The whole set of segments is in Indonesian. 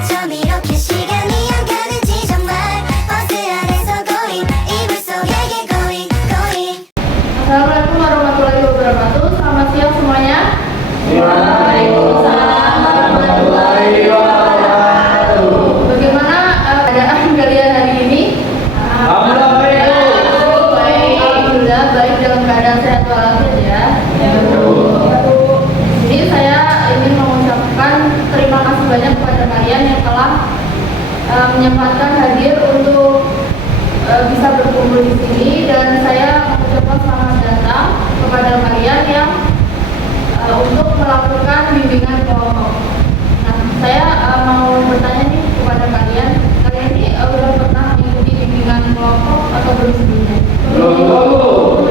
어쩜 이렇게 시간이 안 가는지 정말 버스 안에서 고인 이불 속에게 고인 Assalamualaikum warahmatullahi wabarakatuh. Selamat siang semuanya. Waalaikumsalam warahmatullahi wabarakatuh. Bagaimana keadaan kalian hari ini? Alhamdulillah baik dalam keadaan sehat walafiat ya. Jadi saya ingin mengucapkan terima kasih banyak kepada kalian yang telah menyempatkan hadir untuk bisa berkumpul di sini, dan saya mengucapkan selamat datang kepada kalian yang untuk melakukan bimbingan kelompok. Nah, saya mau bertanya nih kepada kalian ini udah pernah mengikuti bimbingan kelompok atau belum sebelumnya? Belum.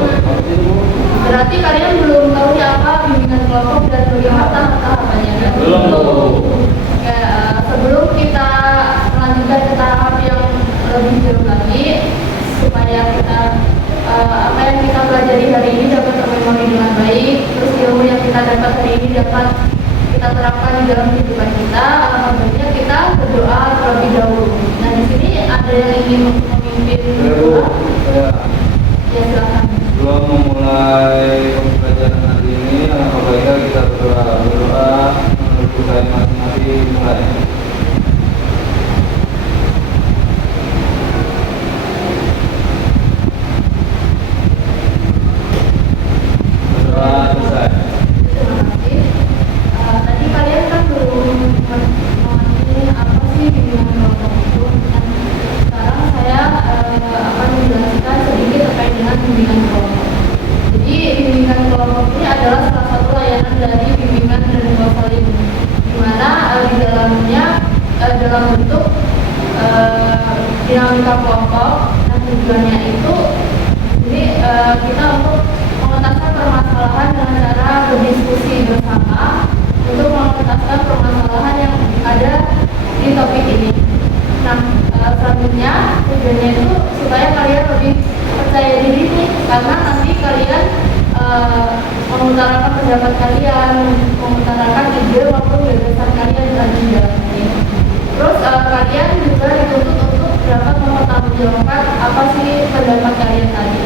Berarti kalian belum tahu nih apa bimbingan kelompok dan bagaimana tahapannya? Belum. Oke, sebelum kita melanjutkan ke tahap yang lebih jauh lagi, supaya kita apa yang kita pelajari hari ini dapat termemori dengan baik, terus ilmu yang kita dapat hari ini dapat kita terapkan di dalam kehidupan kita, alhamdulillah kita berdoa terlebih dahulu. Nah, di sini ada yang ingin memimpin berdoa? Ya, silakan. Sebelum memulai pembelajaran hari ini, alangkah baiknya kita berdoa menuju kain masing-masing mulai. Tadi kalian kan belum mengerti apa sih bimbingan kelompok itu. Nah, sekarang saya akan menjelaskan sedikit terkait dengan bimbingan kelompok. Jadi bimbingan kelompok ini adalah salah satu layanan dari bimbingan dan konseling, di mana di dalamnya dalam bentuk dinamika kelompok. Nah, tujuannya itu jadi kita untuk mengentaskan permasalahan dengan cara berdiskusi bersama untuk mengentaskan permasalahan yang ada di topik ini. Nah, selanjutnya tujuannya itu supaya kalian lebih percaya diri nih, karena nanti kalian mengutarakan pendapat kalian, mengutarakan ide maupun gagasan kalian di dalam ini. Terus kalian juga dituntut untuk dapat mempertanggungjawabkan apa sih pendapat kalian tadi.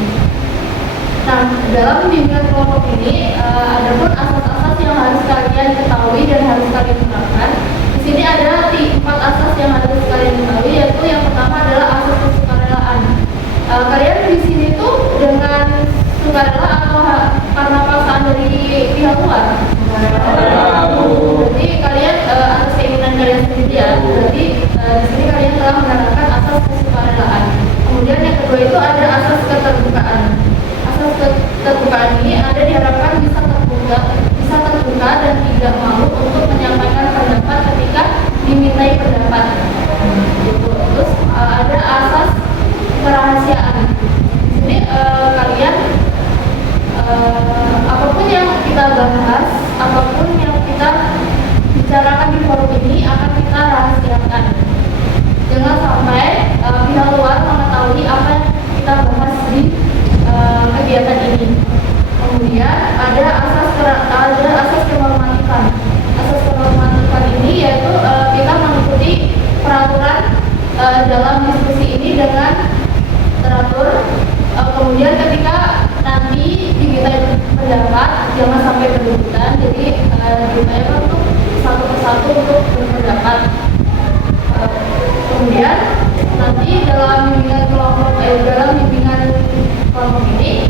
Nah, dalam bimbingan kelompok ini ada pun asas-asas yang harus kalian ketahui dan harus kalian terapkan. Di sini ada 4 asas yang harus kalian ketahui, yaitu yang pertama adalah asas kesukarelaan. Kalian di sini tuh dengan sukarela atau karena paksaan dari pihak luar? Berarti kalian atas keinginan kalian sendiri ya. Berarti di sini kalian telah menerapkan asas kesukarelaan. Kemudian yang kedua itu ada asas keterbukaan. Keterbukaan ini ada diharapkan bisa terbuka dan tidak malu untuk menyampaikan pendapat ketika dimintai pendapat. Gitu. Terus ada asas kerahasiaan. Di sini kalian apapun yang kita bahas, apapun yang kita bicarakan di forum ini akan kita rahasiakan. Jangan sampai pihak luar mengetahui apa yang kita bahas di kegiatan ini. Kemudian ada asas kenormatifan. Asas kenormatifan ini yaitu kita mengikuti peraturan dalam diskusi ini dengan teratur. Kemudian ketika nanti diminta pendapat jangan sampai berebutan. Jadi diminta untuk satu persatu untuk berpendapat. Kemudian nanti dalam bimbingan kelompok ini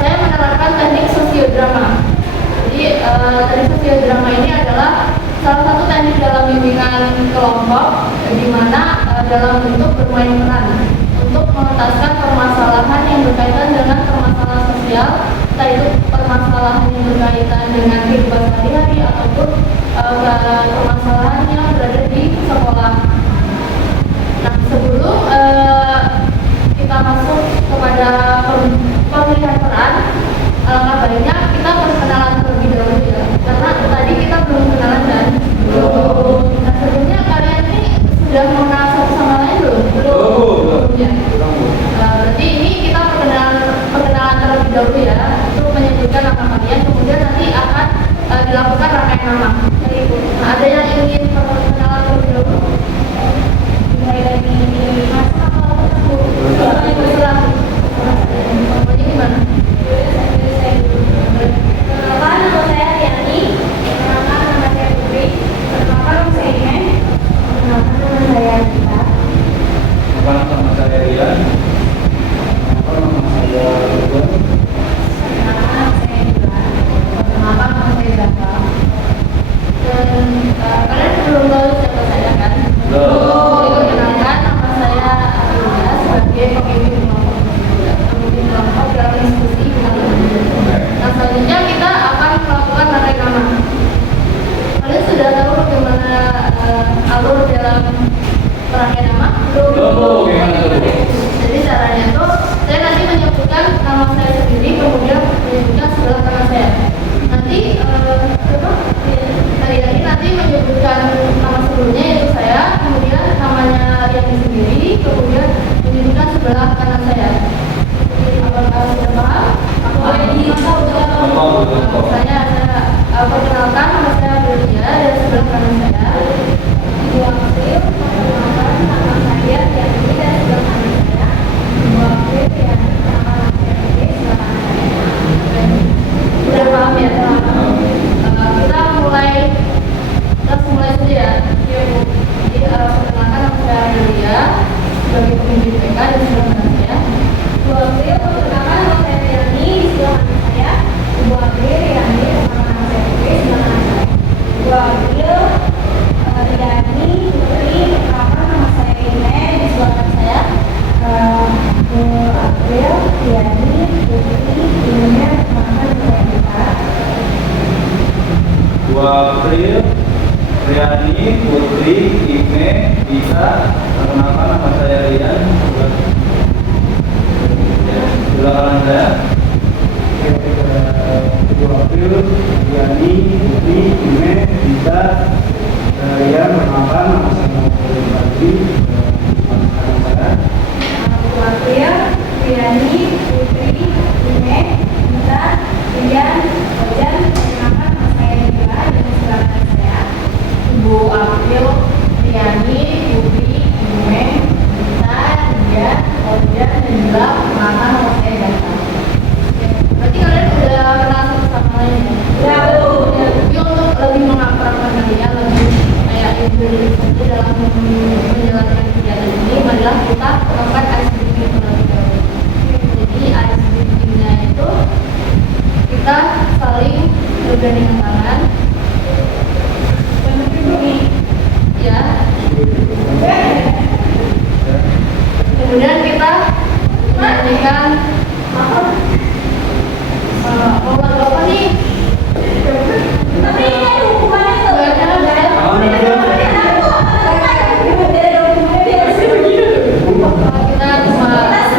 saya menerapkan teknik sosiodrama. Jadi teknik sosiodrama ini adalah salah satu teknik dalam bimbingan kelompok, di mana dalam bentuk bermain peran untuk mengentaskan permasalahan yang berkaitan dengan permasalahan sosial, entah itu permasalahan yang berkaitan dengan kehidupan sehari-hari ataupun permasalahan yang berada di sekolah. Nah, sebelum kita masuk kepada pemilihan peran, alangkah baiknya kita perkenalan terlebih dahulu ya, karena tadi kita belum kenalan kan? Belum. Nah, sebelumnya kalian ini sudah mengenal satu sama lain belum? Belum. Ya. Berarti ini kita perkenalan terlebih dahulu ya, untuk menyebutkan nama kalian, kemudian nanti akan dilakukan rangkaian nama. Nah, ada yang ingin perkenalan bisa perkenalkan, nama saya Rian. Silakan saya. Ibu April, Yani, Putri, Ime, Dita, Rian, perkenalkan nama saya Muhammad Fadli, anak saya. Ibu April, Riani, Putri, Ime, Dita, Rian, Ojan, perkenalkan nama saya Dila dan silakan saya. Ibu April, Riani, Putri, Ime, Dita, Rian, Ojan, dan Dila, perkenalkan nama saya Data. Berarti kalian udah kenal satu sama lain ya? Ya, betul. Tapi untuk lebih mengakrabkan kalian, lebih kayak individu dalam menjalankan kegiatan ini, marilah kita lakukan ice breaking terlebih dahulu. Jadi ice breaking-nya itu kita saling bergandengan tangan, ya. Kemudian kita menyanyikan mau lagu apa nih? Tapi ini ada hukumannya tuh. Kita cuma aja.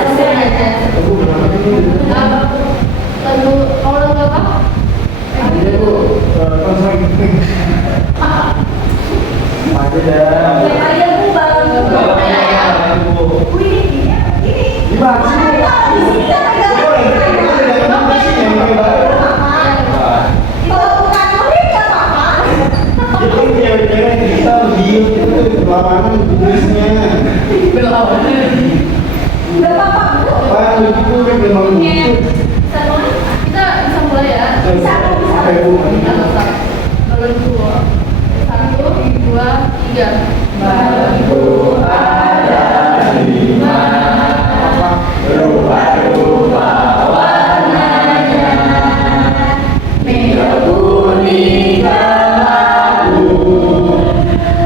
Lagu mau lagu apa? Ada Bu, konsep. Ada dah. Berlawanan jenisnya. Kita bisa mulai ya. Balon dua. 1, 2, 3. Baru ada 5 berubah-ubah warnanya, merah kuning kelabu,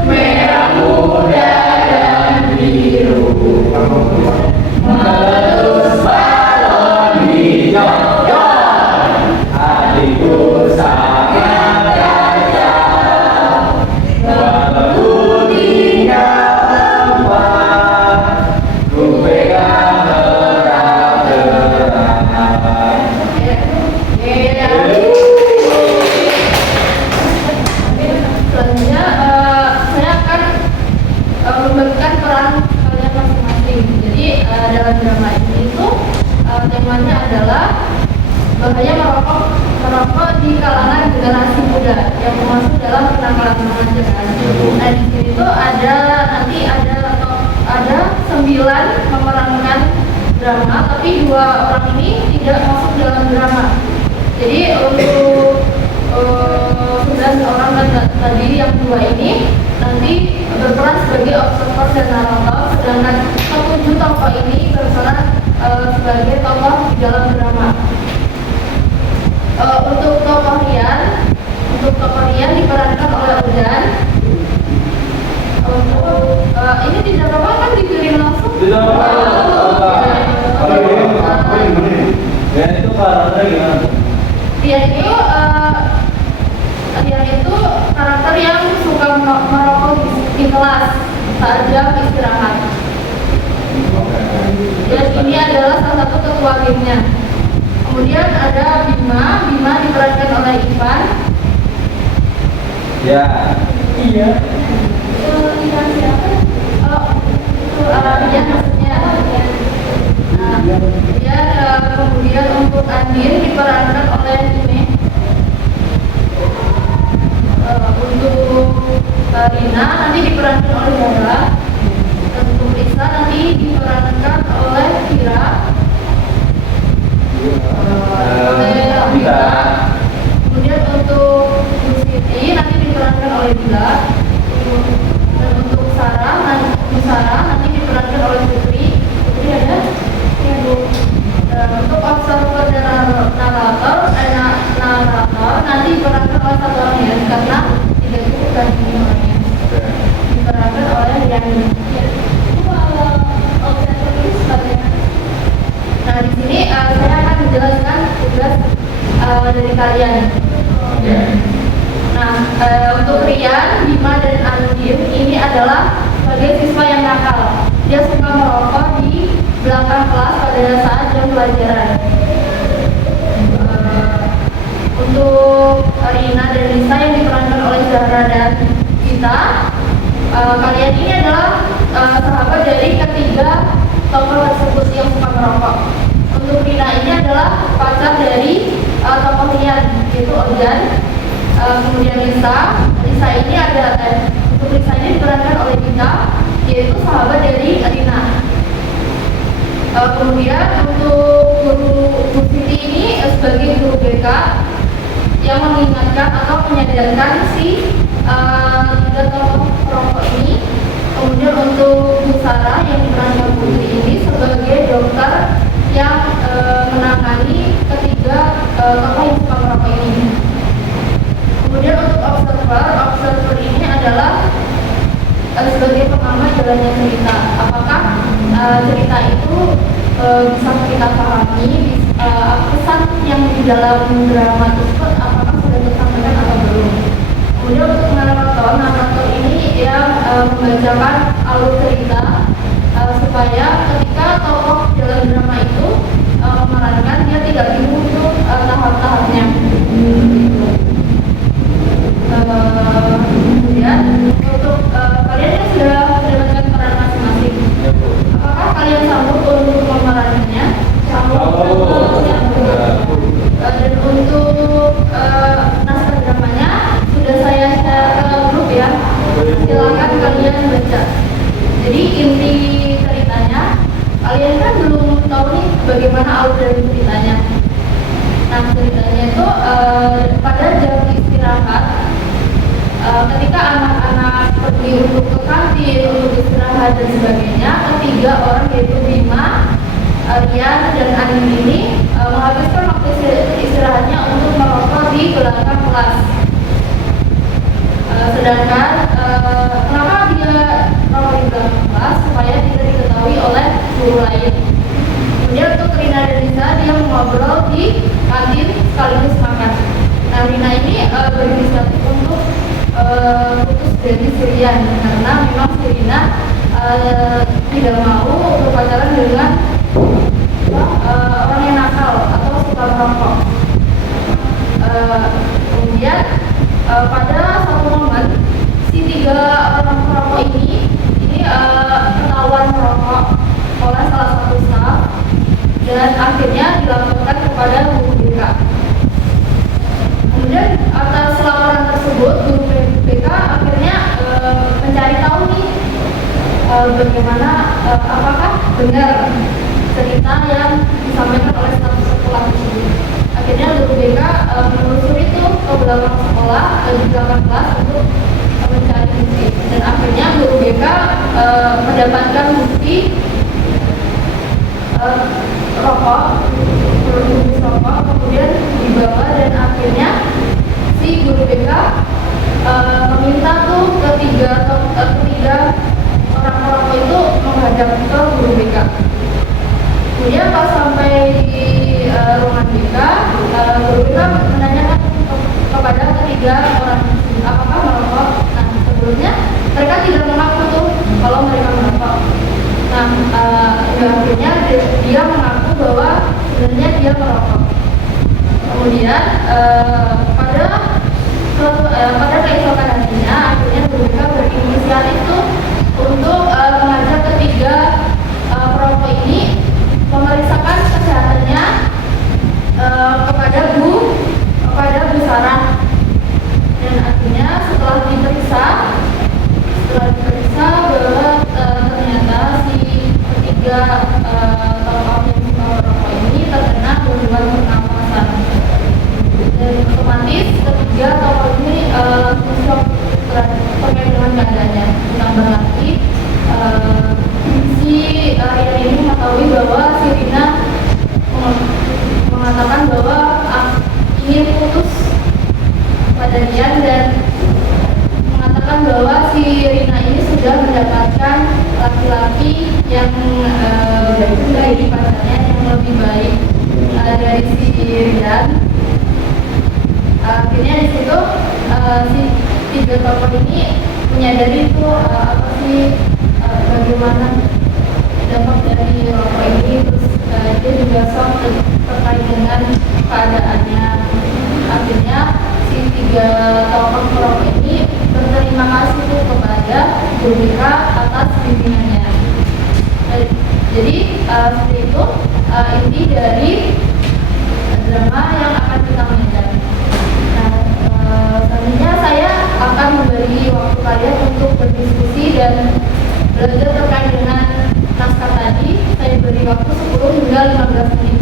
merah muda dan biru, meletus balon hijau. Adikku sangat gagah, walaupun selanjutnya saya akan memberikan peran kalian masing-masing. Jadi dalam drama ini itu temanya adalah bahaya merokok di kalangan generasi muda yang masuk dalam penangkalan remaja kan. Nah di sini tuh nanti ada 9 memerankan drama, tapi 2 orang ini tidak masuk dalam drama. Jadi untuk 9 orang tadi yang 2 ini nanti berperan sebagai observer dan narator, sedangkan 7 tokoh ini berperan sebagai tokoh di dalam drama. Untuk tokoh Rian diperankan oleh Ojan. Ini tidak apa-apa kan dikirim langsung? Tidak apa-apa. Dan itu karakter gimana? Rian itu karakter yang suka merokok di kelas saat jam istirahat. Dan ini adalah salah satu ketua gengnya. Kemudian ada Bima diperankan oleh Ivan. Ya. Iya. Ivan siapa? Rian maksudnya. Nah, kemudian untuk Andin diperankan oleh Ime. Untuk Rina nanti diperankan oleh Dara. Dan untuk Lisa nanti diperankan oleh Kira. Kemudian untuk Siti nanti diperankan oleh Dila. Dan untuk Sarah nanti diperankan oleh Putri ada Ibu. Untuk observer dan narator nanti diperankan oleh satu orang ya, karena tidak cukup dan ini orangnya diperankan oleh Yani. Observer ini sebagai. Nah di sini saya akan menjelaskan tugas dari kalian. Nah untuk Rian, Bima dan sebagai siswa yang nakal. Dia suka merokok di belakang kelas pada saat jam pelajaran. Untuk Rina dan Lisa yang diperankan oleh Zahra dan Gita, kalian ini adalah sahabat dari ketiga tokoh tersebut yang suka merokok. Untuk Rina ini adalah pacar dari tokoh Rian, yaitu Ojan. Kemudian Lisa ini untuk Lisa ini diperankan oleh Gita, yaitu sahabat dari Rina. Kemudian untuk Bu Siti ini sebagai guru BK yang mengingatkan atau menyadarkan si tiga tokoh perokok ini. Kemudian untuk Bu Sarah yang diperankan Putri ini sebagai dokter yang menangani ketiga tokoh yang suka merokok ini. Kemudian untuk observer ini adalah sebagai pengamat jalannya cerita. Apakah cerita itu bisa kita pahami, pesan yang di dalam drama tersebut apakah sudah tersampaikan atau belum. Kemudian untuk narator ini yang membacakan alur cerita supaya ketika tokoh dalam drama itu memerankan, dia tidak bingung untuk tahap-tahapnya. Kemudian untuk kalian yang sudah mendapatkan peran masing-masing, apakah kalian sanggup untuk memerankannya? Dan untuk naskah dramanya sudah saya share ke grup ya, silakan kalian baca. Jadi inti ceritanya, kalian kan belum tahu nih bagaimana alur dari ceritanya. Nah, ceritanya itu pada jam istirahat, ketika anak-anak pergi untuk ke kantin, untuk istirahat dan sebagainya, ketiga orang yaitu Bima, Rian, dan Anin ini menghabiskan waktu istirahatnya untuk merokok di belakang kelas. Sedangkan kenapa dia merokok di belakang kelas? Supaya tidak diketahui oleh guru lain. Kemudian untuk Rina dan Lisa, dia mengobrol di kantin sekaligus makan. Nah, Rina ini berinisiatif untuk putus dari si Rian karena memang si Rina tidak mau berpacaran dengan orang yang nakal atau suka merokok. Kemudian pada satu momen si tiga orang perokok ini ketahuan merokok oleh salah satu staff dan akhirnya dilaporkan kepada guru BK. Kemudian atas laporan tersebut guru BK akhirnya mencari tahu nih bagaimana apakah benar cerita yang disampaikan oleh staf sekolah tersebut. Akhirnya guru BK menelusuri itu ke belakang sekolah, di belakang kelas untuk mencari bukti. Dan akhirnya guru BK mendapatkan bukti rokok, kemudian dibawa dan akhirnya si guru BK meminta tuh ketiga orang perokok itu menghadap ke guru BK. Kemudian pas sampai di ruangan BK, guru BK menanyakan kepada ketiga orang apakah merokok. Nah, sebelumnya mereka tidak mengaku tuh kalau mereka merokok. Nah, akhirnya dia mengaku bahwa sebenarnya dia merokok. Kemudian pada keesokan harinya, akhirnya guru BK berinisiatif tuh untuk mengajak ketiga perokok ini memeriksakan kesehatannya kepada Bu Sarah. Dan akhirnya setelah diperiksa bahwa ternyata si ketiga tokoh yang suka merokok ini terkena gangguan pernapasan. Dan otomatis ketiga tokoh ini langsung shock terkait dengan keadaannya. Ditambah lagi si Rian ini mengetahui bahwa si Rina mengatakan bahwa ingin putus pada Rian dan mengatakan bahwa si Rina ini sudah mendapatkan laki-laki yang dari pacarnya yang lebih baik dari si Rian. Akhirnya di situ si tiga tokoh ini menyadari itu apa sih Bu Mika atas bimbingannya. Jadi seperti itu inti dari drama yang akan kita mainkan. Nah, selanjutnya saya akan memberi waktu kalian untuk berdiskusi dan belajar terkait dengan naskah tadi. Saya beri waktu 10 hingga 15 menit.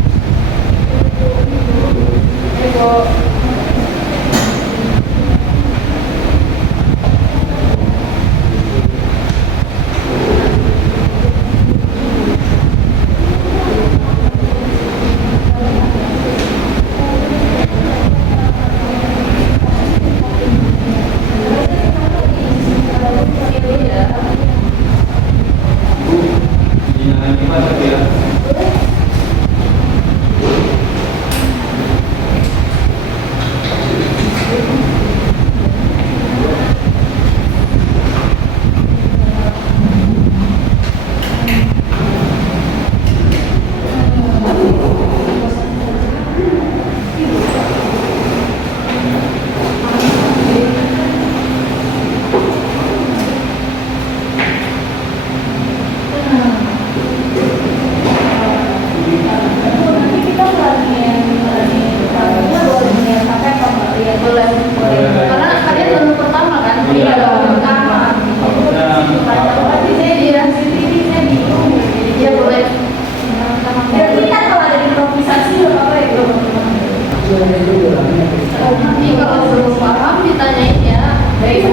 Nanti kalau belum paham ditanyain ya. Iya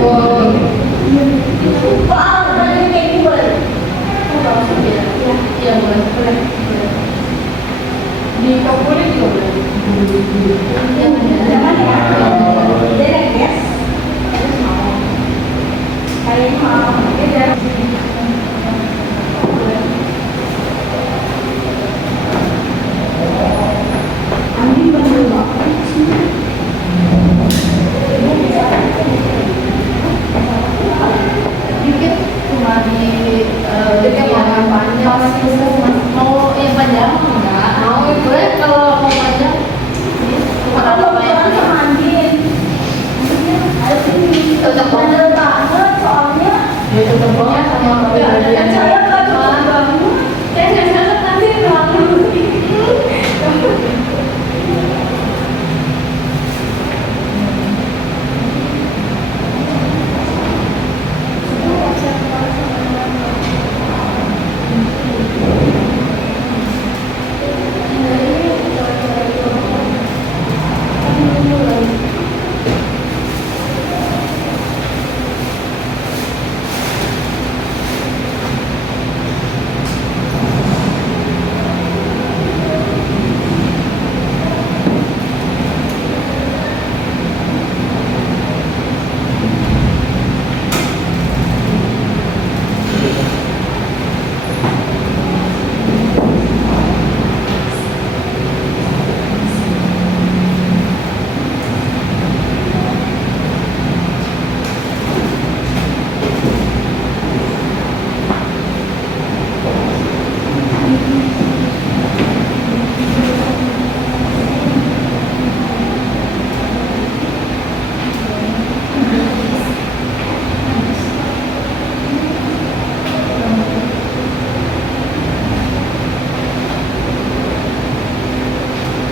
boleh. Di Kapolri juga boleh. Jangan ya. Dikit cuma di yang panjang. Mau yang panjang enggak? Mau boleh kalau mau panjang. Kalau panjang sama Andin. Cocok banget soalnya. Ya cocok banget sama bagian. Saya nggak cocok banget. Saya nggak cocok nanti terlalu.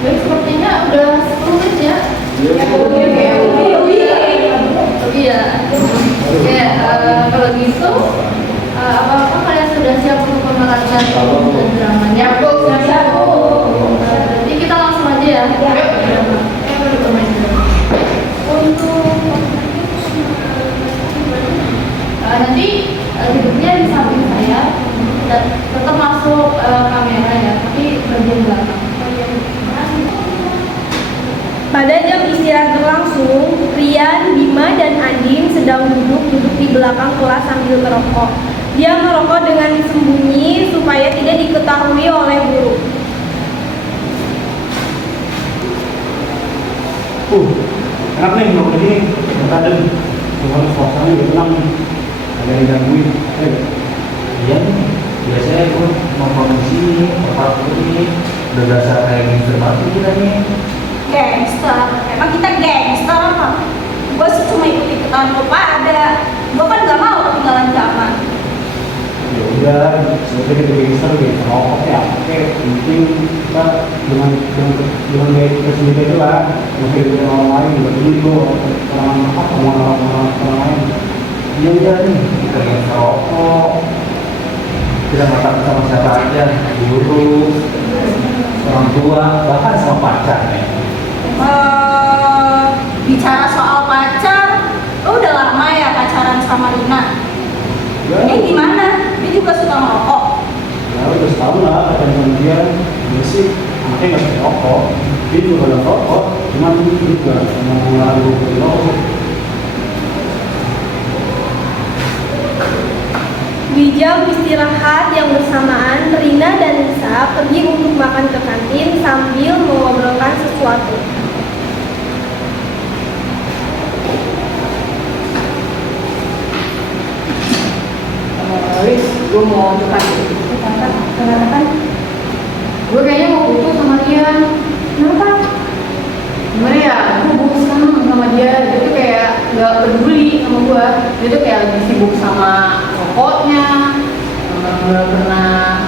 Baik, sepertinya udah 10 menit ya. Iya. Oke, kalau gitu apa kalian sudah siap untuk menerangkan dramanya? Siap. Jadi kita langsung aja ya. Untuk nanti hidupnya di samping saya dan tetap masuk kamera ya, tapi bagian belakang. Pada jam istirahat berlangsung, Rian, Bima, dan Andin sedang duduk di belakang kelas sambil merokok. Dia merokok dengan sembunyi supaya tidak diketahui oleh guru. Enak nih nongkrong ini, adem. Cuma suasana udah tenang nih. Ada yang gangguin. Iya nih, biasanya gue nongkrong di sini, tempat ini udah berasa kayak gangster banget kita nih. Gangster? Emang kita gangster apa? Gue sih cuma ikut-ikutan lo pada. Gue kan gak mau ketinggalan zaman. udah sebetulnya kita gangster gitu rokok ya oke penting kita dengan gaya kita sendiri aja lah mungkin dengan orang lain juga begitu orang apa orang lain iya udah nih kita gangster rokok kita nggak takut sama siapa aja guru orang tua bahkan sama pacar ya. Bicara soal pacar, lo udah lama ya pacaran sama Rina? Ya, Ini gimana? Dia juga suka merokok. ya udah setahun lah kata dia dia sih anaknya nggak bisa rokok dia juga udah rokok cuma dia juga mau lalu rokok. Di jam istirahat yang bersamaan, Rina dan Nisa pergi untuk makan ke kantin sambil mengobrolkan sesuatu. Lis, gue mau curhat. Kenapa? Gue kayaknya mau putus sama dia. Kenapa? Gimana ya? Gue bosan sama dia. Dia tuh kayak gak peduli sama gue. Dia tuh kayak lagi sibuk sama rokoknya. Gak pernah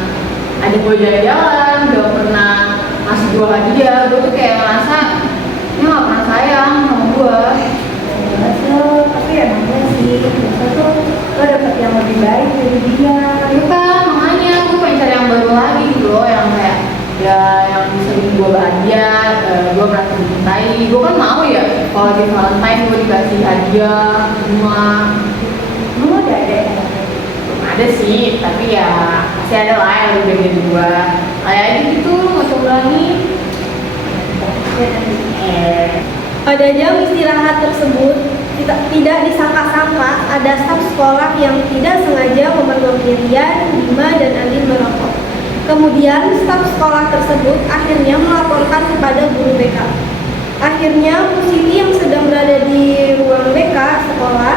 ajak gue jalan-jalan. Gak pernah ngasih gue hadiah. Gue tuh kayak ngerasa dia gak pernah sayang sama gue. Tapi emangnya sih, biasa tuh lo dapet yang lebih baik dari dia. Ya kan, makanya gue pengen cari yang baru lagi gitu loh. Yang kayak ya yang bisa bikin gue bahagia, gue merasa dicintai. Gue kan mau ya kalau di Valentine gue dikasih hadiah semua. Lo udah ada yang Belum ada sih, tapi ya masih ada lah yang lebih baik dari gue. Kayak aja gitu, mau coba lagi. Pada jam istirahat tersebut, tidak disangka-sangka ada staf sekolah yang tidak sengaja memergoki Rian, Bima, dan Andin merokok. Kemudian staf sekolah tersebut akhirnya melaporkan kepada guru BK. Akhirnya Bu Siti yang sedang berada di ruang BK sekolah,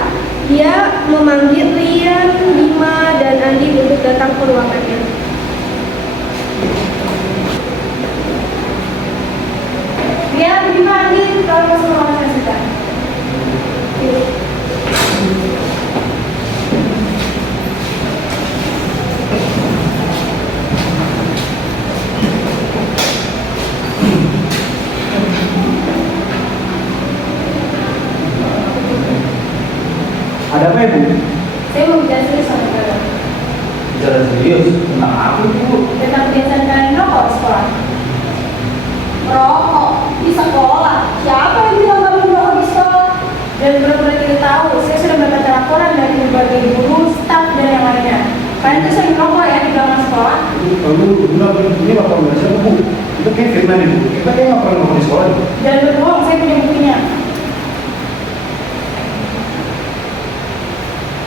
dia memanggil Rian, Bima, dan Andin untuk datang ke ruangannya. Rian, Bima, Andin, kalau masuk ruangan kita. Ada apa ya Bu? Saya mau bicara serius sama kalian. Bicara serius tentang apa Bu? Tentang kebiasaan kalian merokok di sekolah. Merokok di sekolah? Siapa yang bilang kami merokok di sekolah? Dan benar-benar tidak tahu, saya sudah mendapat laporan dari berbagai guru, staf, dan yang lainnya. Kalian tuh sering merokok ya di belakang sekolah? Lalu bilang ini laporan dari siapa Bu? Itu kayak fitnah nih Bu. Kita kayak nggak pernah ngomong di sekolah nih. Jangan berbohong, saya punya buktinya.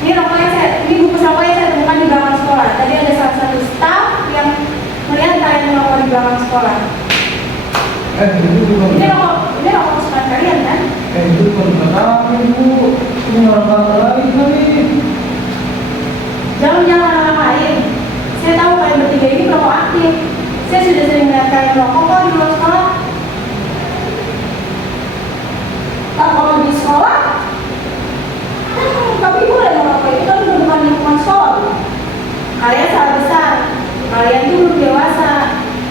Ini rokoknya ini bungkus rokoknya saya temukan di belakang sekolah. Tadi ada salah satu staf yang melihat kalian merokok di belakang sekolah. Itu bukan. Ini rokok kesukaan kalian kan? Itu bukan kami Bu. Ini orang kata lagi kami. Jangan menyalahkan orang lain. Saya tahu kalian bertiga ini merokok aktif. Saya sudah sering melihat kalian merokok kok di luar sekolah. Kalau di sekolah, tapi boleh merokok itu kan bukan lingkungan sekolah. Kalian salah besar. Kalian itu belum dewasa,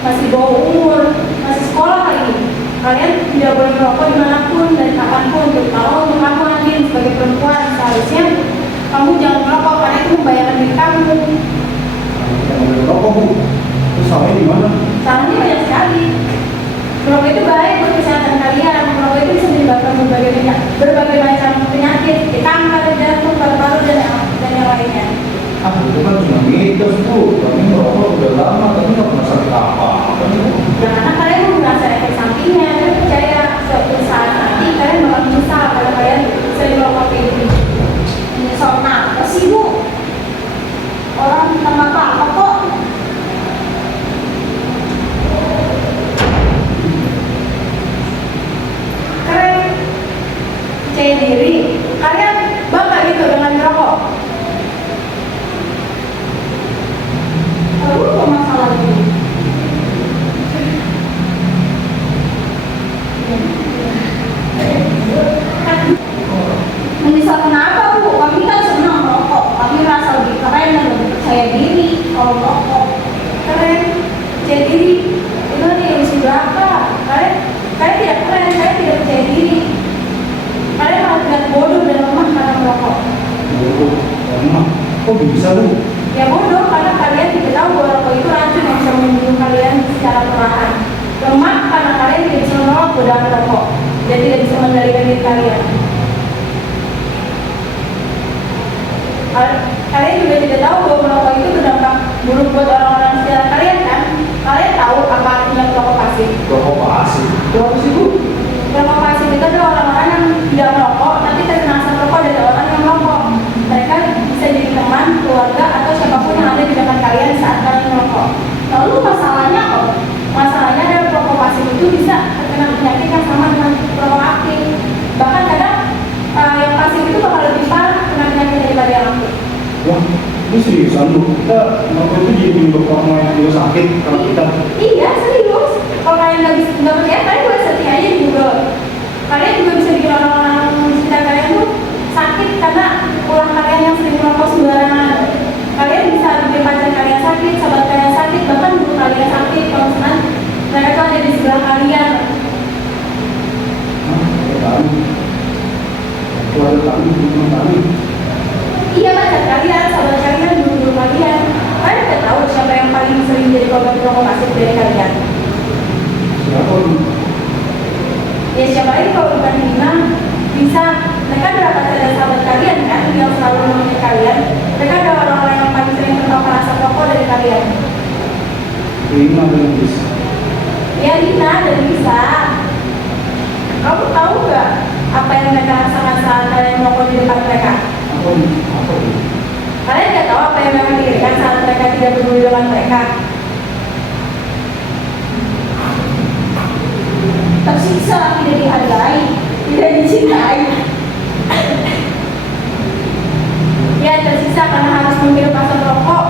masih bawah umur, masih sekolah kali ini. Kalian tidak boleh merokok dimanapun dan kapanpun. Terutama untuk kamu Andin sebagai perempuan, seharusnya kamu jangan merokok karena itu membahayakan diri kamu. Kita nggak boleh rokok Bu. Terus salahnya di mana? Salahnya banyak sekali. Merokok itu baik buat kesehatan kalian. Merokok itu bisa menyebabkan berbagai macam penyakit, kanker, jantung, paru-paru, dan yang lainnya. Itu kan cuma mitos Bu. Kami merokok udah lama tapi nggak pernah sakit apa. Karena kalian belum merasa efek sampingnya, saya percaya suatu saat nanti kalian bakal menyesal kalau kalian sering merokok kayak gini. Menyesal kenapa sih Bu? Orang tambah apa kok? Keren, percaya diri. Kalian bangga gitu dengan merokok. Lalu apa masalahnya? Menyesal kenapa Bu? Kami kan senang merokok. Kami merasa lebih keren dan lebih percaya diri. mau merokok. Keren, percaya diri. Itu nih usia berapa? Kalian tidak keren, kalian tidak percaya diri. Kalian malah terlihat bodoh dan lemah karena merokok. Bodoh, lemah. Kok bisa bu? Ya bodoh karena kalian tidak tahu bahwa rokok itu racun yang bisa membunuh kalian secara perlahan. Lemah karena kalian tidak bisa menolak godaan rokok dan tidak bisa mengendalikan diri kalian. Kalian juga tidak tahu bahwa merokok itu berdampak buruk buat orang-orang sekitar kalian kan? Kalian tahu apa artinya merokok pasif? Rokok pasif. Itu apa sih bu? Merokok pasif itu adalah orang-orang yang tidak merokok tapi terkena asap rokok dari orang yang merokok. Mereka bisa jadi teman, keluarga, atau siapapun yang ada di dekat kalian saat kalian merokok. Lalu masalahnya apa? Masalahnya adalah perokok pasif itu bisa terkena penyakit yang sama dengan perokok aktif. Bahkan kadang yang pasif itu bakal lebih parah kena penyakit daripada yang aktif. Wah, ini seriusan bu? Kita merokok itu jadi menyebabkan orang lain juga sakit kalau kita. Iya, serius. Kalau kalian nggak percaya, kalian boleh searching aja di Google. Kalian juga bisa bikin orang-orang sekitar kalian tuh sakit karena ulah kalian yang sering merokok sembarangan. Kalian bisa bikin pacar kalian sakit, sahabat kalian sakit, bahkan guru kalian sakit kalau misalnya mereka tuh ada di sebelah kalian. Kami, keluarga kami, teman kami. Iya, pacar kalian, sahabat kalian, guru kalian. Kalian nggak tahu siapa yang paling sering jadi korban perokok pasif dari kalian. Siapa bu? Ya siapa lagi kalau bukan Dina? Bisa, mereka adalah pacar dan sahabat kalian kan, yang selalu menemani kalian. Mereka adalah orang-orang yang paling sering terpapar asap rokok dari kalian. Lima dan bisa. Ya Dina dan Lisa, kamu tahu nggak apa yang mereka rasakan saat kalian merokok di depan mereka? Apa bu? Apa bu? Kalian nggak tahu apa yang mereka pikirkan saat mereka tidak peduli dengan mereka? Tersiksa, tidak dihargai, tidak dicintai. Ya, tersiksa karena harus menghirup asap rokok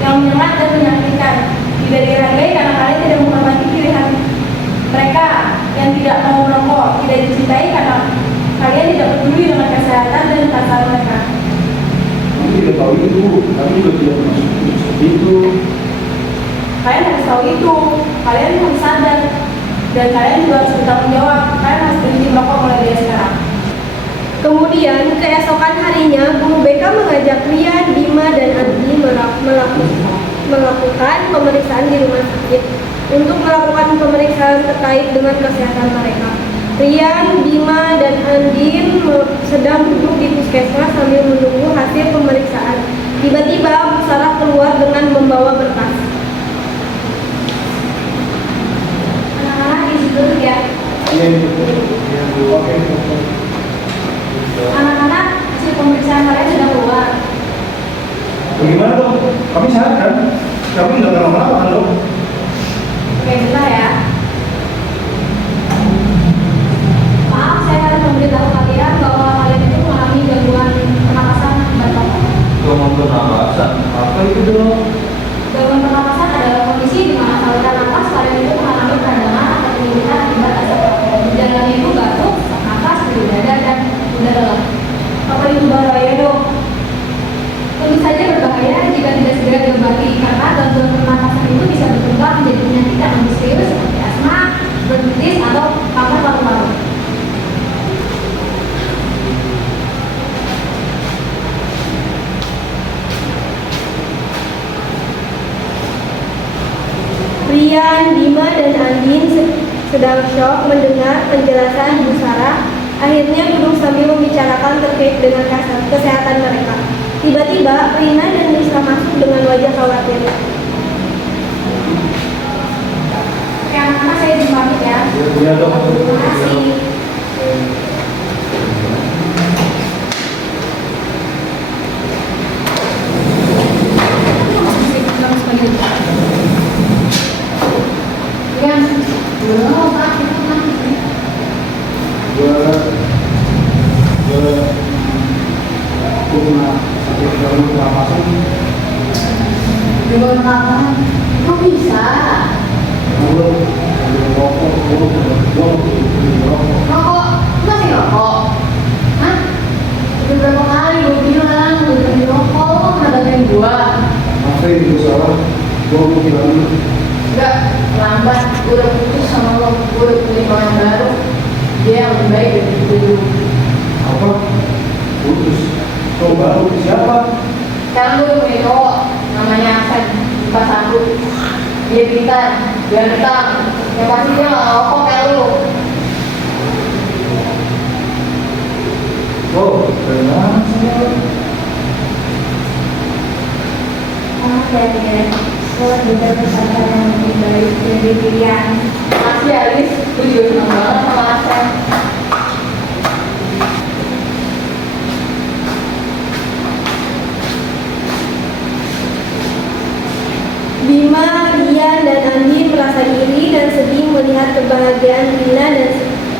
yang menyengat dan menyakitkan. Tidak dihargai karena kalian tidak menghormati pilihan mereka yang tidak mau merokok. Tidak dicintai karena kalian tidak peduli dengan kesehatan dan perasaan mereka. Kami tidak tahu itu bu. Kami juga tidak masuk seperti itu. Kalian harus tahu itu. Kalian harus sadar. Dan kalian juga harus bertanggung jawab. Kalian harus berhenti merokok mulai dari sekarang. Kemudian, keesokan harinya, guru BK mengajak Rian, Bima, dan Andi melakukan pemeriksaan di rumah sakit untuk melakukan pemeriksaan terkait dengan kesehatan mereka. Rian, Bima, dan Andin sedang duduk di puskesmas sambil menunggu hasil pemeriksaan. Tiba-tiba, Bu Sarah keluar dengan membawa berkas. Anak-anak di situ ya. Iya itu. Oke. Anak-anak, hasil pemeriksaan kalian sudah keluar. Bagaimana dok? Kami sehat kan? Kami nggak kenapa-napa kan dok? Oke, bentar ya. Maaf, saya harus memberitahu kalian bahwa kalian itu mengalami gangguan pernapasan akibat rokok. Gangguan pernapasan? Apa itu dok? Gangguan pernapasan adalah kondisi di mana saluran napas kalian itu mengalami peradangan atau penyempitan akibat asap rokok. Gejalanya itu batuk, sesak napas, nyeri dada, dan udara lelah. Apa itu bahaya dok? Tentu saja berbahaya jika tidak segera diobati karena gangguan pernapasan itu bisa berkembang menjadi penyakit yang lebih serius seperti asma, bronkitis, atau kanker paru-paru. Rian, Bima, dan Andin sedang shock mendengar penjelasan Bu Sarah. Akhirnya duduk sambil membicarakan terkait dengan kesehatan mereka. Tiba-tiba, Rina dan Lisa masuk dengan wajah khawatir. Oke, anak-anak saya izin pamit ya. Iya dok. Terima kasih. Yang belum Pak, itu kan. Aku pernah sakit gangguan pernapasan. Gangguan apa? Kok bisa? Lalu rokok, rokok. Rokok? Masih rokok? Hah? Udah berapa kali gue bilang, gue berhenti rokok, lo pernah bantuin gue? Apa yang gue salah? Gue mau gimana? Enggak, lambat. Gue udah putus sama lo. Gue udah punya cowok yang baru. Dia yang lebih baik dari dulu. Apa? Putus. Cowok baru siapa? Kan lu punya cowok namanya Aksen. Bukan satu. Dia pintar, ganteng. Yang pasti dia nggak ngerokok kayak lu. Oh, benar sih. Maaf ya, Nek. Gue juga bersabar yang lebih baik dari pilihan. Makasih Alis, gue juga senang banget sama Aksen. Bima, Rian, dan Andi merasa iri dan sedih melihat kebahagiaan Rina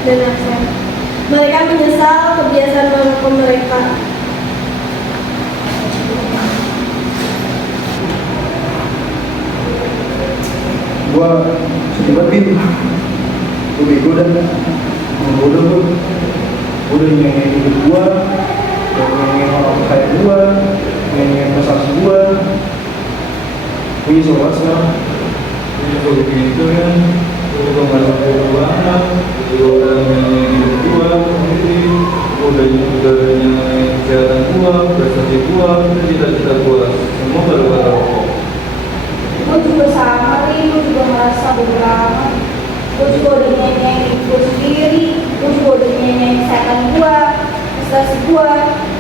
dan Aksen. Mereka menyesal kebiasaan merokok mereka. Gue sedih banget, Bim. Gue bego dan bodoh gue. Gue udah nyanyiin hidup gue, udah nyanyiin orang kayak gue, nyanyiin prestasi gue. Gue nyesel banget sekarang. Ini kok begitu ya? Gue udah nggak sampai banget. Gue udah nyanyiin gua sendiri. Gue udah nyanyiin kesehatan gua, prestasi gua, dan cita-cita gua. Semua gara-gara rokok. Gue juga sama nih, gue juga merasa beberapa. Gue juga udah nyanyiin gue sendiri, gue juga udah nyanyiin kesehatan gue, prestasi gue,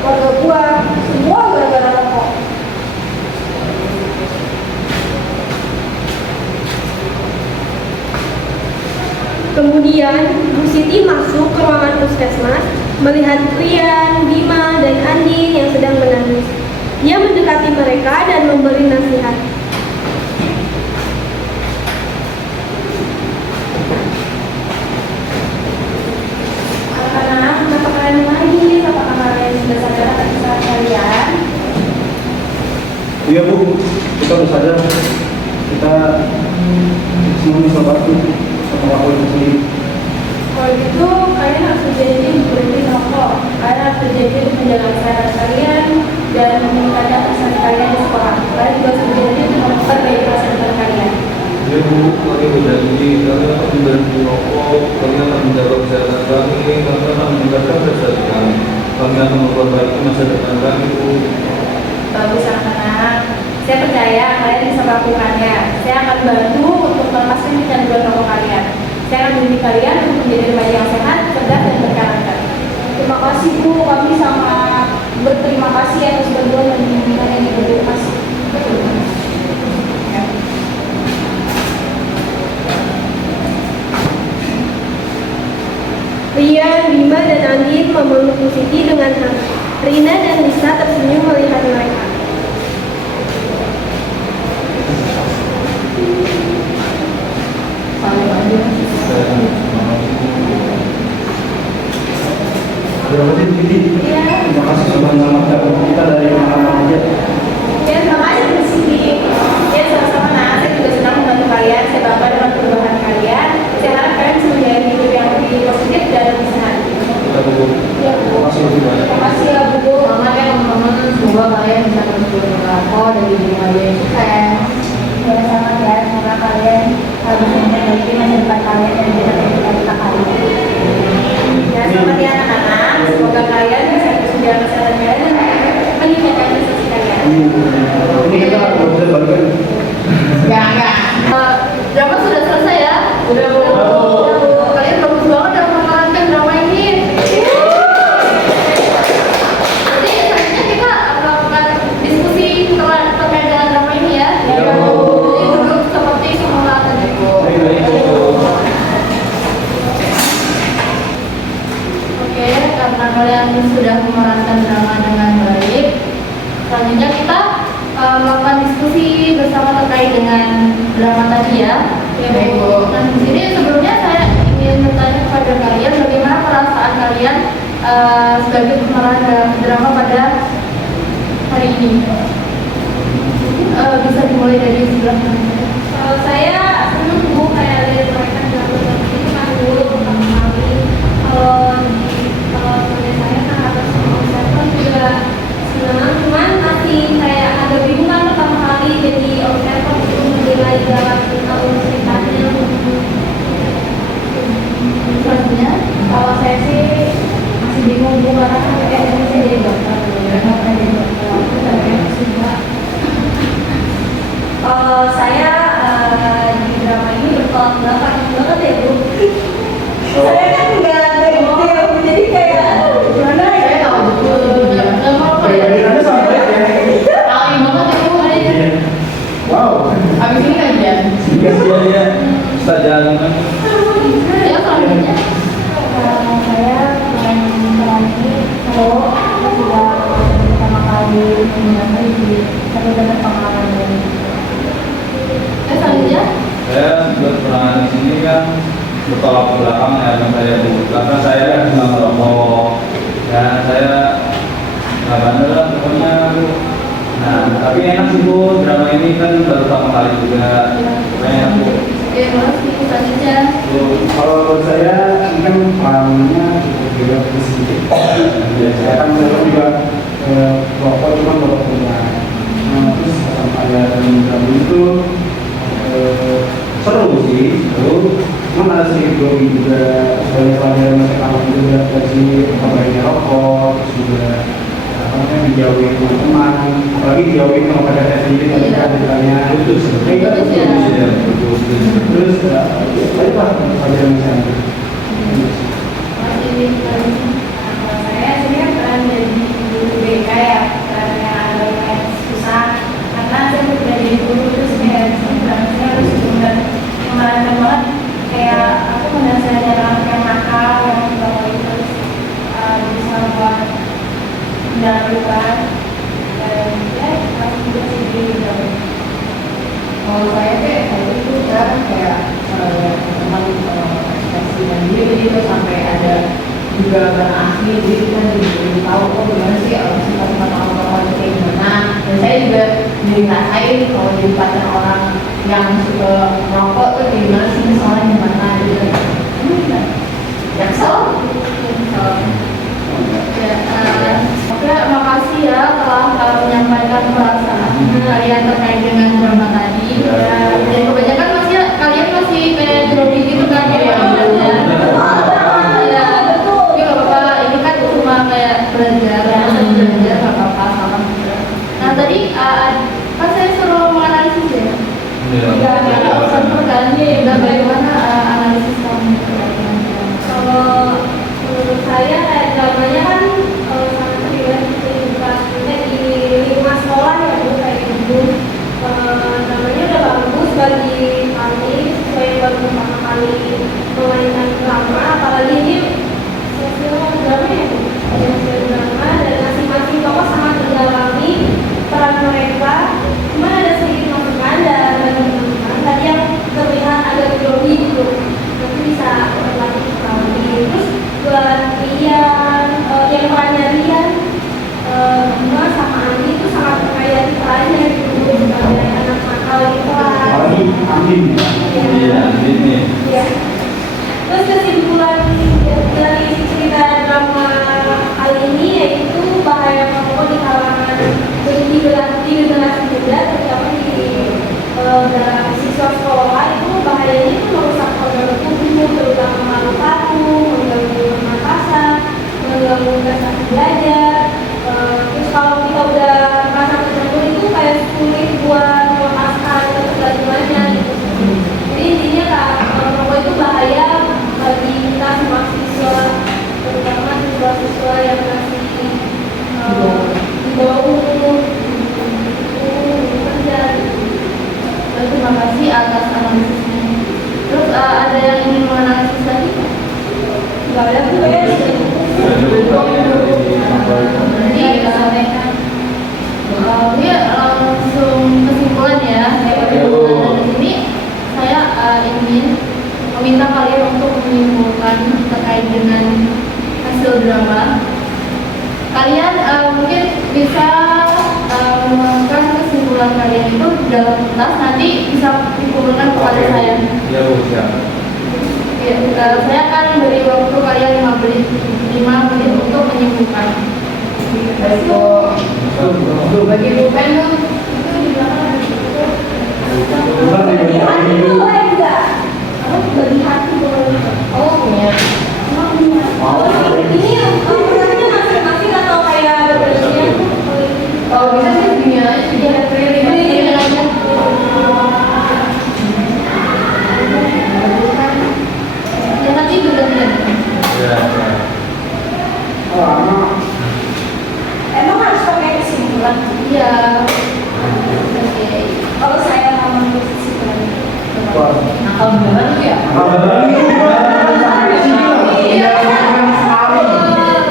keluarga gue, semua gara-gara rokok. Kemudian, Bu Siti masuk ke ruangan puskesmas, melihat Rian, Bima, dan Andin yang sedang menangis. Dia mendekati mereka dan memberi nasihat. Anak-anak, kenapa kalian menangis? Apakah kalian sudah sadar akan kesalahan kalian? Iya Bu, kita udah sadar. Kita semua bisa bantu sama lakuin itu sendiri. Kalau gitu, kalian harus berjanji untuk berhenti merokok. Kalian harus berjanji untuk menjaga kesehatan kalian dan meningkatkan prestasi kalian di sekolah. Kalian juga harus berjanji untuk memperbaiki masa depan kalian. Ya Bu, kami berjanji, kami akan berhenti merokok, kami akan menjaga kesehatan kami akan meningkatkan prestasi kami. Kami akan memperbaiki masa depan kami, Bu. Bagus anak-anak. Saya percaya kalian bisa melakukannya. Saya akan bantu untuk melepaskan kecanduan rokok kalian. Saya akan mendidik kalian untuk menjadi remaja yang sehat, cerdas, dan berkarakter. Terima kasih Bu, kami sangat berterima kasih atas bantuan dan bimbingan yang diberikan. Kasih. Rian, Bima, dan Andin memeluk Bu Siti dengan hangat. Rina dan Lisa tersenyum melihat mereka. Saling aja. Terima kasih Siti. Iya. Terima kasih sudah menyelamatkan kita dari mana-mana aja. Ya, terima kasih Bu Siti. Ya, sama-sama nak. Saya juga senang membantu kalian. Saya bangga dengan perubahan kalian. Saya harap kalian bisa menjalani hidup yang lebih positif dan lebih sehat. Kita Bu. Ya, Bu. Terima kasih lebih banyak. Terima kasih ya Bu. Semangat ya teman-teman, semoga kalian bisa terus bermerokok dan jadi remaja yang sukses. Ya, sangat ya. Semoga kalian harus memperbaiki masa depan kalian dan juga cita-cita kalian. Ya, selamat ya anak-anak. Semoga kalian bisa terus menjaga kesehatan kalian dan meningkatkan prestasi kalian. Ini kita bisa balikan. Enggak. Drama sudah selesai ya? Udah Bu. Kalian bagus banget dalam memerankan drama ini. Jadi selanjutnya kita melakukan diskusi terkait dengan drama ini ya. Ya, Bu. Jadi duduk seperti semula tadi Bu. Baik, Bu. Oke, karena kalian sudah memerankan drama dengan baik, selanjutnya kita melakukan diskusi bersama terkait dengan drama tadi ya. Baik Bu. Nah di sini sebelumnya saya ingin bertanya kepada kalian bagaimana perasaan kalian sebagai pemeran dalam drama pada hari ini. Bisa dimulai dari sebelah mana? Kalau saya senang Bu, kayak lihat mereka dalam ini kan dulu pertama kali. Kalau sebenarnya saya kan atas saya kan juga senang, cuman masih kayak agak bingung kan pertama kali jadi Wow. Habis ini kajian. Iya, kita jalan. Ya selanjutnya. Saya dengan peran ini kalau sudah pertama kali mendengar di satu pengalaman ini. Selanjutnya. Saya berperan di sini kan bertolak ke belakang ya dengan saya bu. Karena saya nggak merokok, ya saya nggak bandel lah pokoknya bu. Nah, tapi enak sih bu, drama ini kan baru pertama kali juga, pokoknya enak bu. Oke, makasih. Selanjutnya. Kalau saya ini kan perannya cukup beda sedikit. Saya kan juga rokok cuma rokok punya. Terus sampai ada dalam itu seru sih, seru. Cuma ada sedikit grogi juga, banyak pelajaran yang saya alami juga dari pemberiannya rokok, terus juga apa namanya dijauhin teman-teman, apalagi dijauhin sama pacar saya sendiri ketika ditanya putus. Putus ya. Terus banyak lah pelajaran yang saya ambil. Masih Saya sini kan peran jadi guru BK ya, peran yang agak lumayan susah karena saya udah jadi guru terus kayak saya harus benar memerankan banget kayak aku menasihati anak yang nakal yang bawa itu bisa buat mendahulukan dan ya harus juga sih diri. Kalau saya kayak itu kan kayak teman ekspresi dan diri gitu sampai ada juga barang asli jadi kan jadi tahu kok gimana sih sifat-sifat orang itu kayak gimana, dan saya juga jadi ngerasain kalau jadi pacar orang yang suka merokok tuh kayak gimana sih misalnya gimana gitu. Jaksel. Ya, oke, makasih ya telah menyampaikan perasaan kalian terkait dengan drama tadi. Dan kebanyakan kalian masih kayak grogi gitu kan ya? Ya, betul. Oke, nggak apa-apa. Ini kan cuma kayak belajar, nggak apa-apa, sama juga. Nah tadi kan saya suruh menganalisis ya. Iya. Sempur kan? Dan bagaimana analisis kamu? Kalau menurut saya kayak dramanya kan sangat relate kehidupan kita di lingkungan sekolah ya bu kayak gitu. Namanya udah bagus bagi kami sesuai yang baru pertama kali memainkan drama, apalagi ini sosial drama ya bu, sosial drama dan masing-masing tokoh sangat mendalami peran mereka. Cuma ada sedikit masukan dan bagi teman-teman tadi yang terlihat agak grogi gitu, nanti bisa berlatih sekali. Terus buat Rian, yang perannya Rian, Bima sama Andi itu sangat percaya di perannya gitu sebagai anak nakal di kelas. Apalagi Andin. Iya, ini. Ya. Terus kesimpulan dari cerita drama kali ini yaitu bahaya merokok di kalangan di generasi muda, terutama di siswa sekolah itu bahayanya itu merusak organ tubuh, terutama paru-paru, mengganggu pernapasan, mengganggu prestasi belajar. Terus kalau kita udah merasa tercampur itu kayak sulit buat melepaskan ketergantungannya gitu. Jadi intinya merokok itu bahaya bagi kita semua siswa, terutama siswa-siswa yang masih di bawah umur kerja. Terima kasih atas analisisnya. Terus ada yang ingin menganalisis lagi? Nggak ada tuh ya. Jadi dia langsung kesimpulan ya. Dari sini saya ingin meminta kalian untuk menyimpulkan terkait dengan hasil drama. Kalian mungkin bisa menuangkan kesimpulan kalian itu dalam kertas, nanti bisa dikumpulkan kepada saya. Iya bu, siap. Ya, saya akan beri waktu kalian 5 menit untuk menyimpulkan. Bagi bukan dong. Bagi hati boleh enggak? Bagi hati boleh. Oh punya. Ini perannya masing-masing atau kayak berbeda? Kalau bisa sih gini aja jadi ada Ini aja. Ya nanti bergantian. Iya. Lama. Emang harus pakai kesimpulan? Iya. Wah. Nakal beneran tuh ya? Iya.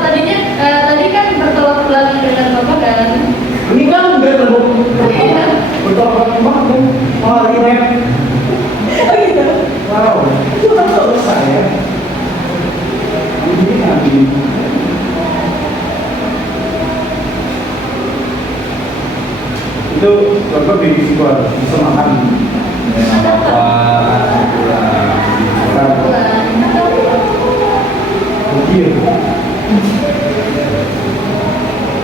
Tadinya tadi kan bertolak belakang dengan Bapak kan. Ini kan udah terbukti bertolak banget kan? Oh lagi rap. Oh gitu. Wow. Itu kan selesai ya. Ini nanti. Itu bapak di sekolah bisa makan. Iya.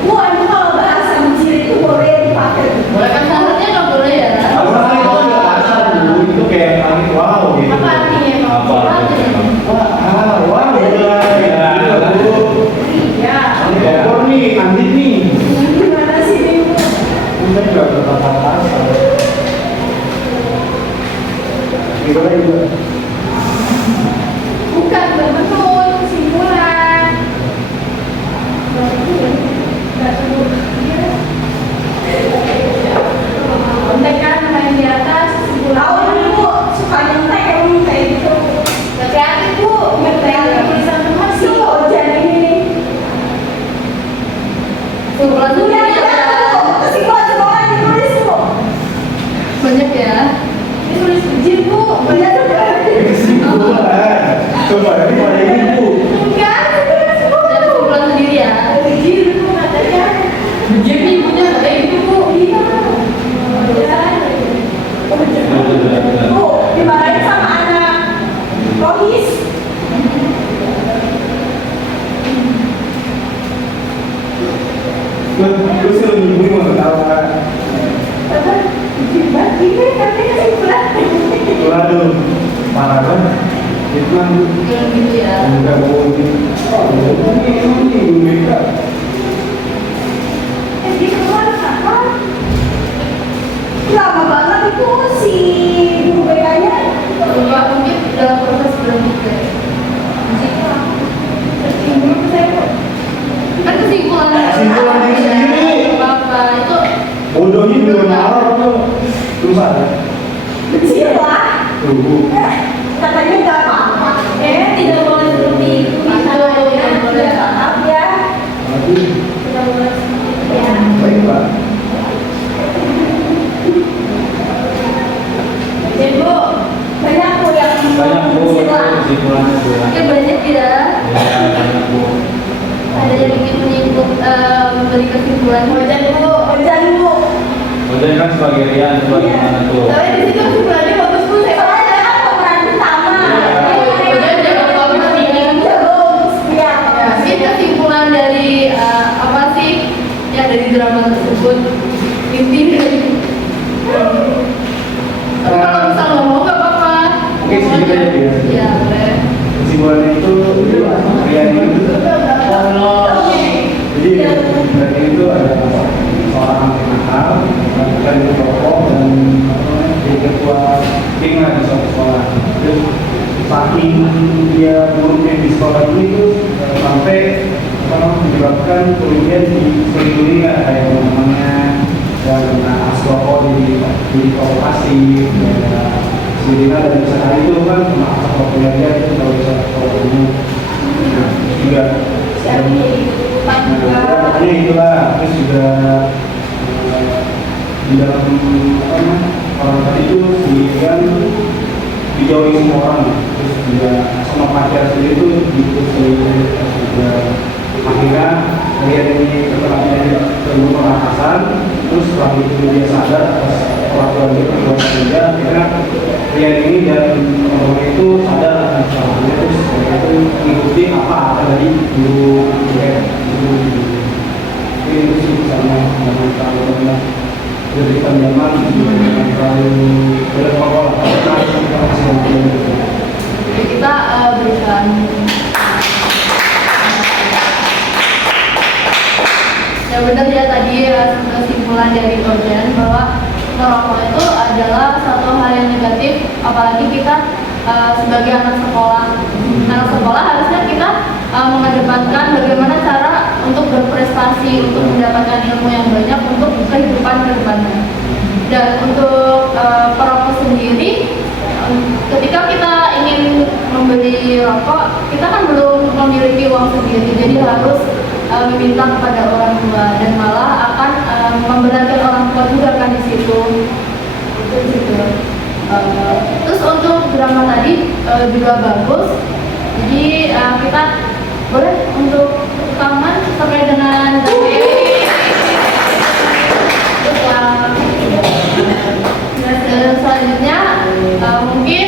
Bu, emang kalau bahasa Mesir itu boleh dipakai? Boleh kan? Seharusnya nggak boleh ya. Awalnya itu udah asal dulu itu kayak langit wow gitu. Apa artinya emang? Wow ya. Iya. Kompor nih, Andin nih. Gimana sih ini, Bu? Kita juga berkata-kata. Gimana juga? Bukan betul kesimpulan. Kontekan main di atas kesimpulan. Tahu nih, Bu, suka nyontek emang kayak gitu. Nggak kreatif Bu. Nggak kreatif. Tulisan semua sih. Tuh, jadi ini. Kesimpulan Bu, ya, tulisannya ya, ada. Bu. Kesimpulan ditulis, Bu. Banyak ya. Ini tulis izin Bu. Banyak juga. Kesimpulan. Coba ini pada ini bu. Enggak, ditulis, Bu. Dan kesimpulan sendiri ya. Izin, Bu, katanya. Jadi punya kayak gitu Bu. Iya. Bu, dimarahin sama anak Rohis. Gue sih lebih bingung mau ketawa. Apa? Jibat, ini katanya kesimpulan. Waduh, parah banget. Itu kan Yang gitu ya. udah mau ini mereka. Dia keluar kapan? Lama banget itu si guru BK-nya. Ya mungkin dalam proses berpikir. Tersinggung saya kok. Kan kesimpulan. Kesimpulan diri sendiri. Apa itu? Bodohnya juga nyalar tuh. Terus ada. Kecil lah. Tuh. Katanya nggak apa-apa. Tidak boleh seperti itu. Tidak boleh. Maaf ya. Aduh, Tidak boleh seperti itu ya. baik pak. Jadi Bu, banyak Bu yang Banyak bu, kesimpulan. kesimpulannya bu. Mungkin banyak ya. Ya, banyak bu. Ada yang ingin menyimpul memberi kesimpulan. Ojan Bu, Ojan Bu. Kemudian kan sebagai Rian, bagaimana tuh? Tapi di situ kesimpulannya bagus Bu. Saya Soalnya kan pemeran utama. Ojan jangan lupa begini. Ya bagus, ya. Mungkin kesimpulan dari apa sih yang dari drama tersebut inti dari tapi kalau misal nggak mau nggak apa-apa. Oke, sedikit aja ya. Iya boleh. Kesimpulannya itu Rian itu jadi Rian itu ada seorang anak nakal, bukan itu rokok dan jadi ketua geng lah di suatu sekolah. Terus saking dia buruknya di sekolah ini tuh sampai menyebabkan kemudian diselingkuhi nggak kayak teman-temannya dan asroko di provokasi ya Sirina dan usaha itu kan sama asal dia itu kalau bisa kalau umum juga hanya itulah terus juga di dalam apa namanya orang tadi itu sendirian dijauhi semua orang terus juga sama pacar sendiri itu gitu juga akhirnya Rian ini keterangannya terlalu pernapasan terus setelah itu dia sadar atas perlakuan dia perbuatan dia akhirnya Rian ini dan teman-teman itu sadar akan kesalahannya terus mereka itu mengikuti apa dari guru ini sih sama terlalu dari penjaman terlalu berpokok Jadi kita berikan ya benar ya tadi kesimpulan dari Ojan bahwa merokok itu adalah satu hal yang negatif apalagi kita sebagai anak sekolah harusnya kita mengedepankan bagaimana cara untuk berprestasi untuk mendapatkan ilmu yang banyak untuk kehidupan ke depannya dan untuk perokok sendiri membeli rokok, kita kan belum memiliki uang sendiri, jadi harus meminta kepada orang tua dan malah akan memberatkan orang tua juga kan di situ. Itu di situ. Terus untuk drama tadi juga bagus. Jadi kita boleh untuk rekaman sampai dengan dan selanjutnya mungkin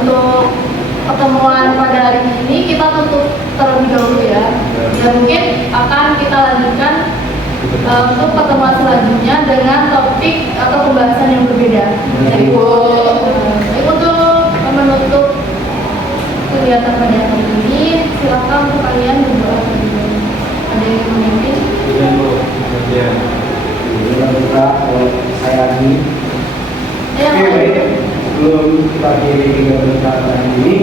untuk pertemuan pada hari ini kita tutup terlebih dahulu ya. Dan mungkin akan kita lanjutkan untuk pertemuan selanjutnya dengan topik atau pembahasan yang berbeda. Jadi untuk menutup kegiatan pada hari ini, silakan untuk kalian berdoa. Ada yang memimpin? Ya. Kita saya lagi. Oke, baik. Sebelum kita akhiri kegiatan hari ini,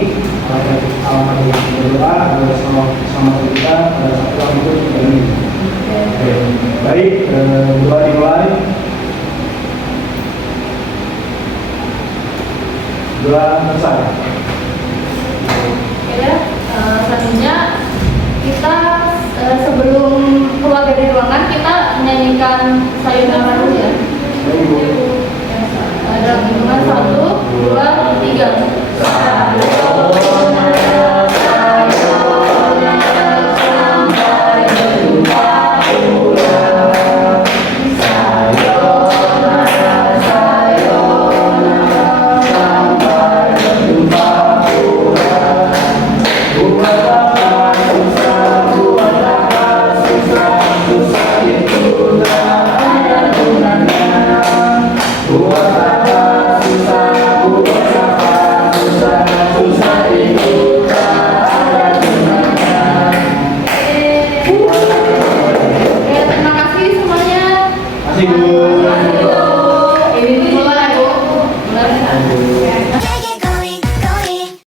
alamat yang berdoa adalah sama kita pada satu waktu kita ini. Oke, baik. Doa dimulai. Doa besar. Ya, selanjutnya kita sebelum keluar dari ruangan kita menyanyikan sayonara